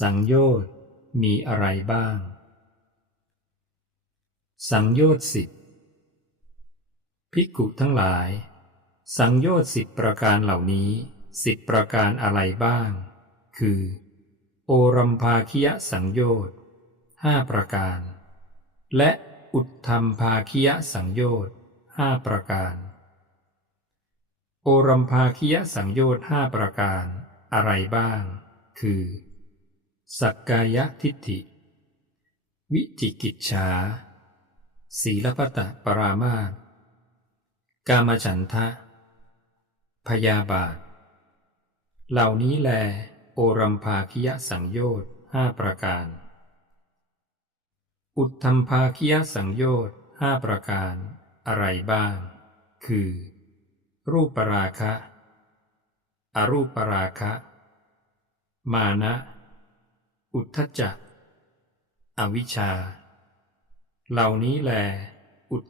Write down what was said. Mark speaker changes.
Speaker 1: สังโยชน์มีอะไรบ้าง สังโยชน์สิบภิกขุทั้งหลาย สังโยชน์สิบประการเหล่านี้สิบประการอะไรบ้าง คือ โอรัมภาคิยสังโยชน์ห้าประการ และอุทธรรมภาคิยสังโยชน์ห้าประการ โอรัมภาคิยสังโยชน์ห้าประการอะไรบ้าง คือ สักกายทิฏฐิ วิจิกิจฉาศีลปตะปรามาสกามฉันทะ พยาบาท เหล่านี้แล โอรัมภาคิยสังโยชน์ห้าประการ อุทธรรมภาคิยสังโยชน์ห้าประการอะไรบ้าง คือ รูปปราคะ อรูปปราคะ มานะ อุทธจักอวิชชา เหล่านี้แล อุทธ